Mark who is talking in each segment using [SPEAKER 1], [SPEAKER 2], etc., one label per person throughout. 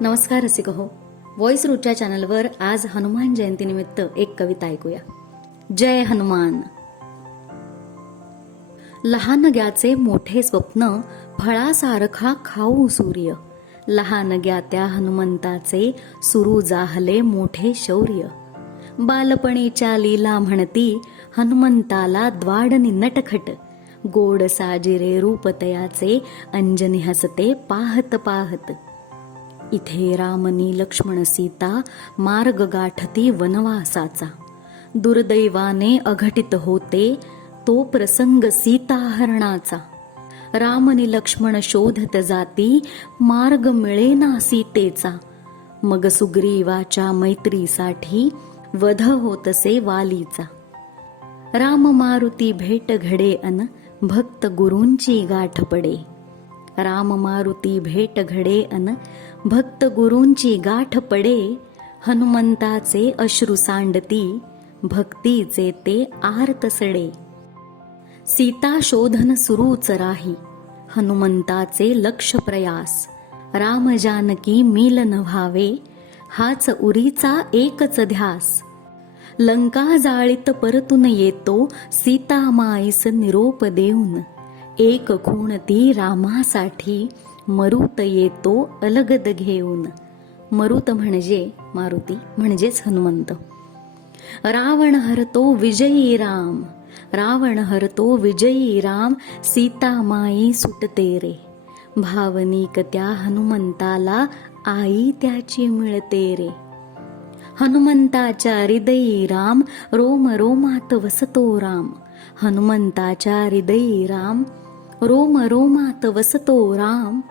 [SPEAKER 1] नमस्कार रसिक हो व्हॉइस रूटच्या चॅनलवर आज हनुमान जयंतीनिमित्त एक कविता ऐकूया. जय हनुमान. लहान ग्याचे मोठे स्वप्न फळासारखा खाऊ सूर्य. लहान ग्या त्या हनुमंताचे सुरू जाहले मोठे शौर्य. बालपणीच्या लीला म्हणती हनुमंताला द्वाडनी नटखट. गोड साजिरे रूपतयाचे अंजनी हसते पाहत पाहत. इथे रामनी लक्ष्मण सीता मार्ग गाठती वनवासाचा. दुर्दैवाने अघटित होते तो प्रसंग सीताहरणाचा. रामनी लक्ष्मण शोधत जाती मार्ग मिळेना सीतेचा. मग सुग्रीवाच्या मैत्रीसाठी वध होतसे वालीचा. राम मारुती भेट घडे अन भक्त गुरूंची गाठ पडे. राम मारुती भेट घडे अन भक्त गुरूंची गाठ पडे हनुमंताचे अश्रू सांडती भक्तीचे ते आर्तसडे सीता शोधन सुरूच राही हनुमंताचे लक्ष प्रयास राम जानकी मिलन व्हावे हाच उरीचा एकच ध्यास. लंका जाळीत परतून येतो सीता माईस निरोप देऊन. एक खूण ती रामासाठी मरुत येतो अलगद घेऊन. मरुत म्हणजे मारुती म्हणजेच हनुमंत. रावण हरतो विजयी राम. रावण हरतो विजयी राम सीता माई सुटते रे. भावनिक त्या हनुमंताला आई त्याची मिळते रे. हनुमंताच्या हृदयी राम रोम रोमात वसतो राम. हनुमंताच्या हृदयी राम रोम रोमात वसतो राम।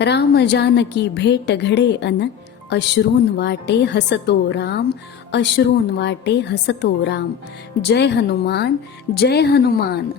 [SPEAKER 1] राम जानकी भेट घडे अन अश्रून वाटे हसतो राम। अश्रून वाटे हसतो राम। जय हनुमान जय हनुमान